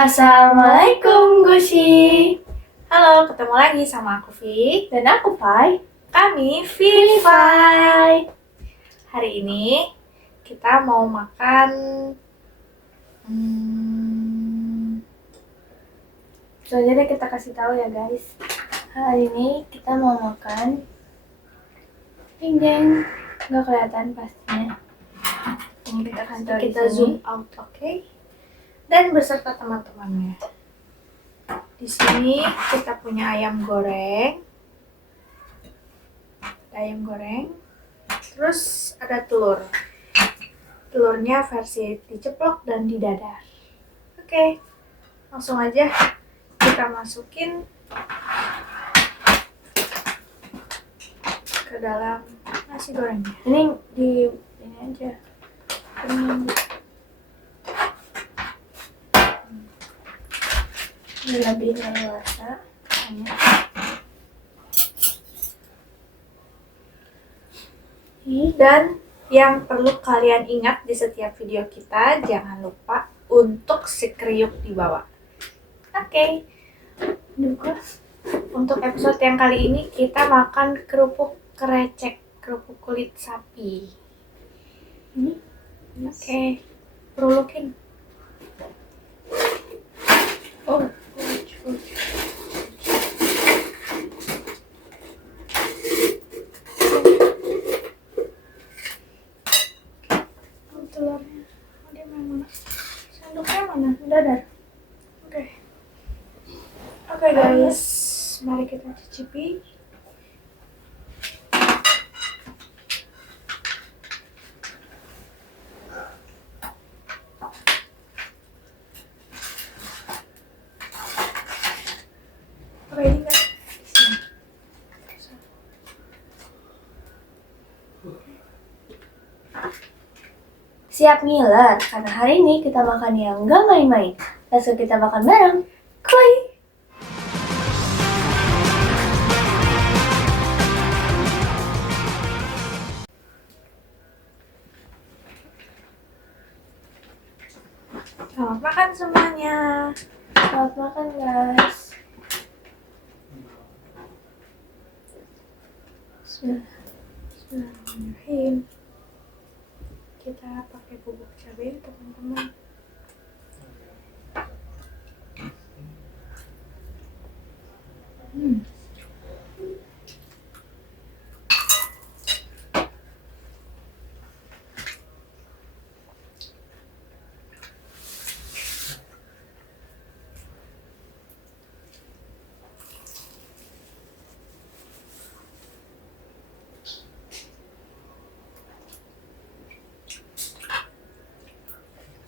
Assalamualaikum Gushi. Halo, ketemu lagi sama aku Vi Dan aku Pai. Kami Vivai. Hari ini kita mau makan Jadi kita kasih tahu ya guys. Hari ini kita mau makan pinggeng. Nggak kelihatan pastinya. Ini kita kasih tahu kita di sini. zoom out, oke? Dan beserta teman-temannya. Di sini kita punya ayam goreng. Terus ada telur. Telurnya versi diceplok dan didadar. Oke, langsung aja kita masukin ke dalam nasi gorengnya. Ini aja. Ini lebih leluasa. Dan yang perlu kalian ingat di setiap video kita, jangan lupa untuk si kriuk di bawah. Oke. Untuk episode yang kali ini kita makan kerupuk krecek, kerupuk kulit sapi. Oke. Perulukin. Oh. Telurnya. Dia mana? Sendoknya mana? Dadar. Oke guys, mari kita cicipi. Oke, ini kan di sini. Siap ngiler, karena hari ini kita makan yang nggak main-main. Langsung kita makan bareng. Kuy! Selamat makan semuanya. Selamat makan guys. Bismillahirrahmanirrahim. Kita pakai bubuk cabai, teman-teman.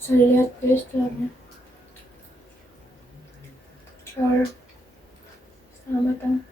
Saya lihat guys telurnya. Telur setengah matang.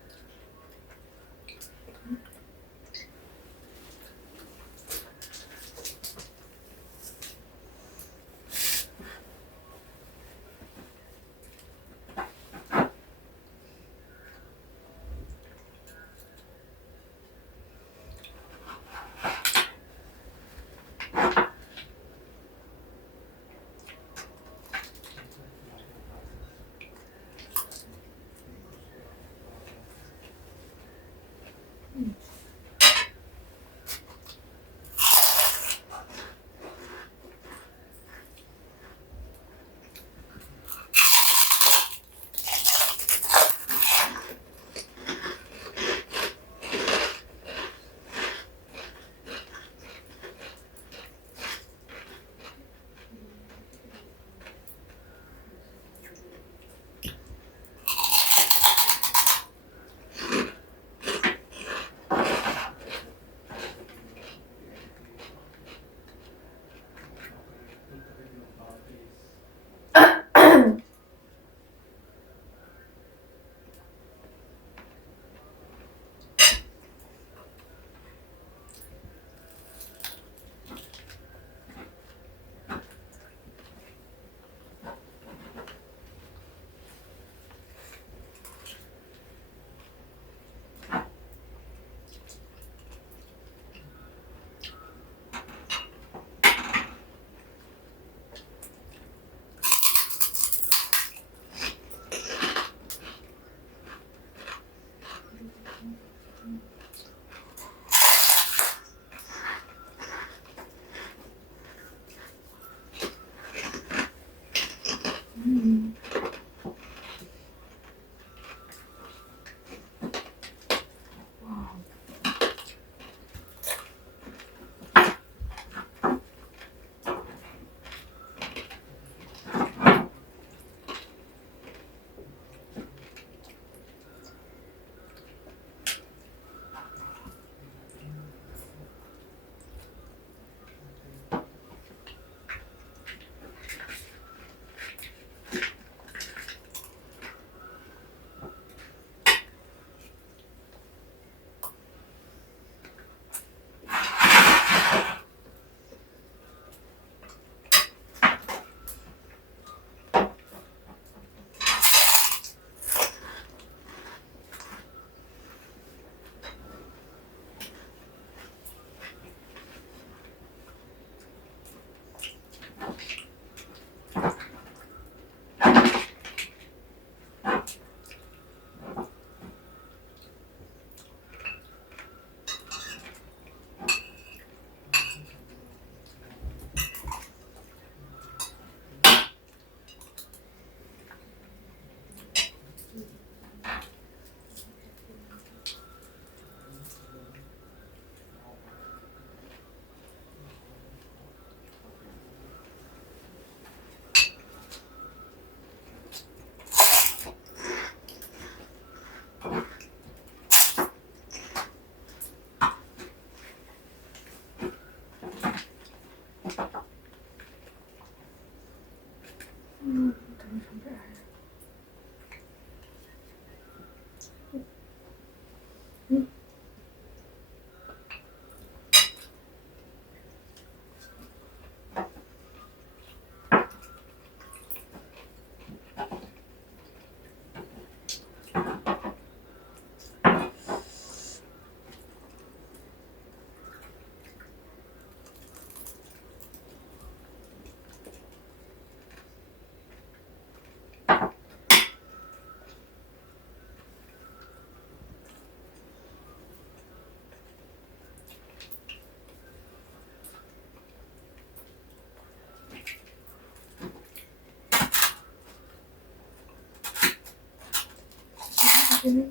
sini.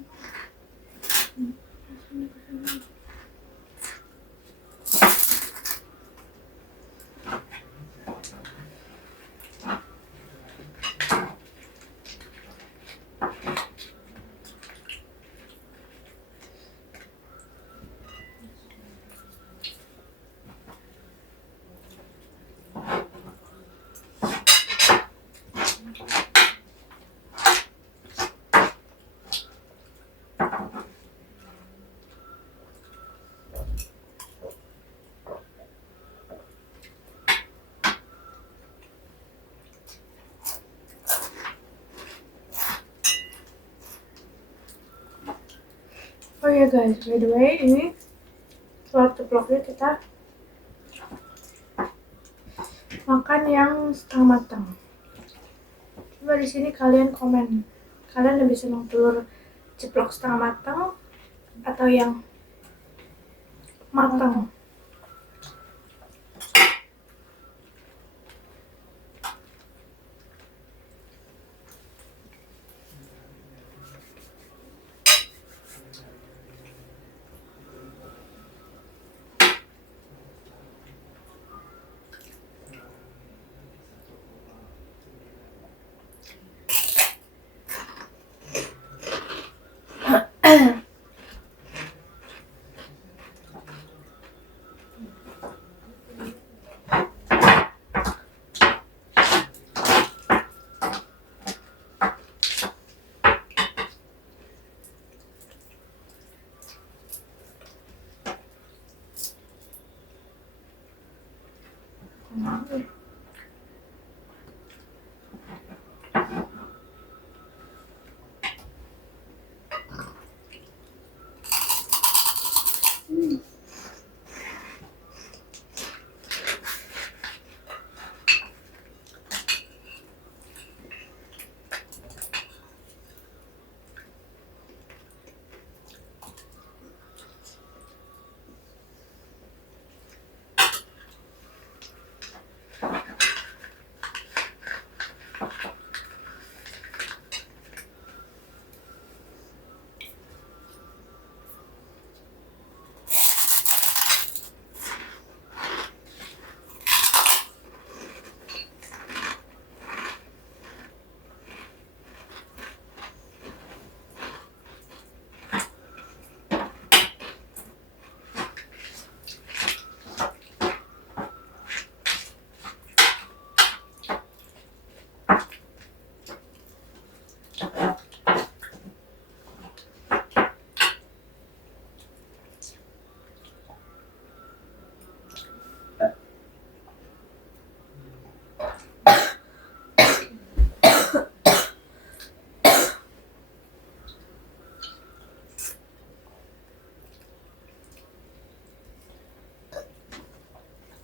Oh ya guys, by the way, ini telur ceploknya kita makan yang setengah matang. Coba di sini kalian komen, kalian lebih senang telur ceplok setengah matang atau yang matang?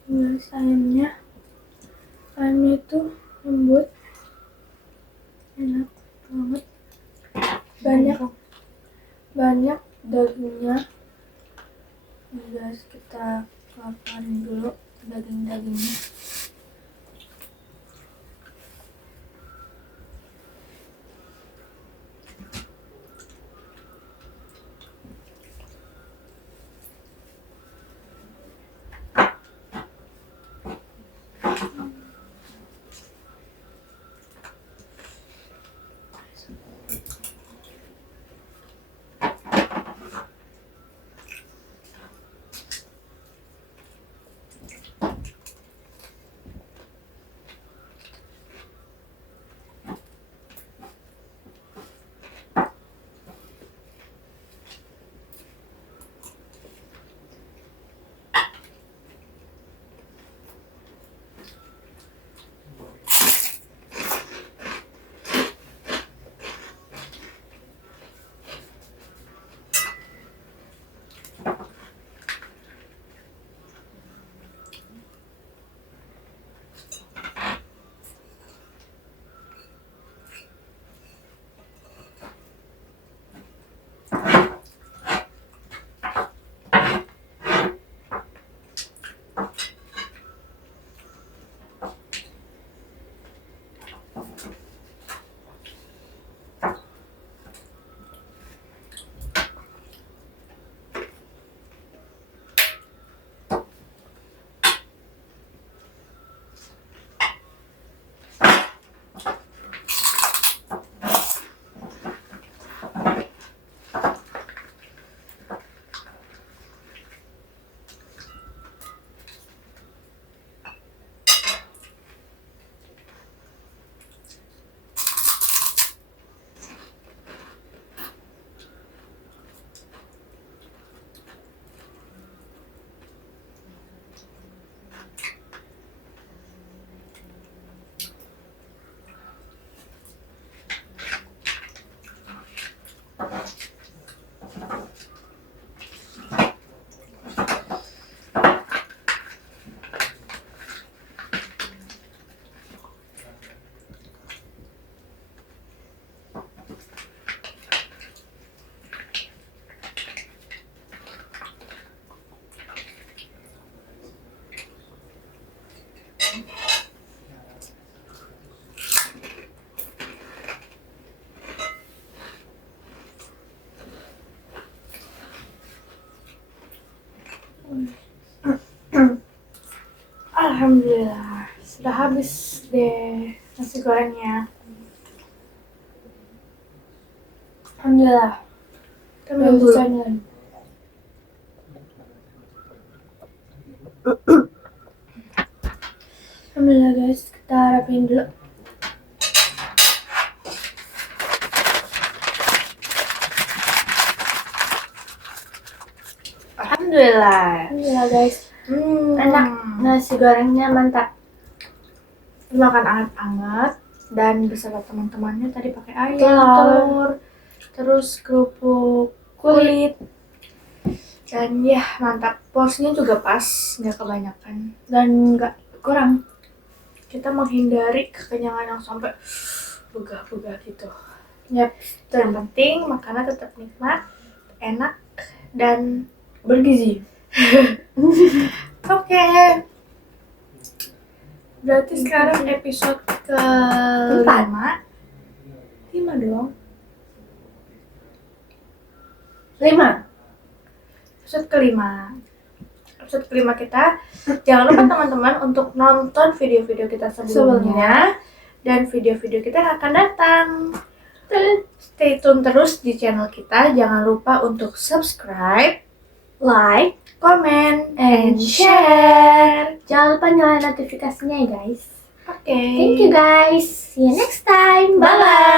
Guys, ayamnya itu lembut, enak banget, banyak dagingnya. Nih guys, kita laparin dulu dagingnya. Alhamdulillah, sudah habis deh nasi gorengnya. Alhamdulillah. Kita minum dulu. Alhamdulillah guys, kita rapiin dulu. Alhamdulillah guys, enak, nasi gorengnya mantap. Makan anget-anget dan bersama teman-temannya tadi pakai ayam, Telur. terus kerupuk kulit. Dan ya mantap, porsinya juga pas, nggak kebanyakan dan nggak kurang. Kita menghindari kekenyangan yang sampai begah-begah gitu. Yap, Itu yang penting, makanan tetap nikmat, enak, dan bergizi. Oke. Berarti sekarang episode ke-5. 5 dong. 5. Episode ke-5. Episode ke-5 kita. Jangan lupa teman-teman untuk nonton video-video kita sebelumnya. Dan video-video kita yang akan datang. Stay tune terus di channel kita. Jangan lupa untuk subscribe, Like, comment, and share. Jangan lupa nyalain notifikasinya ya guys. Oke. Thank you guys. See you next time. Bye bye.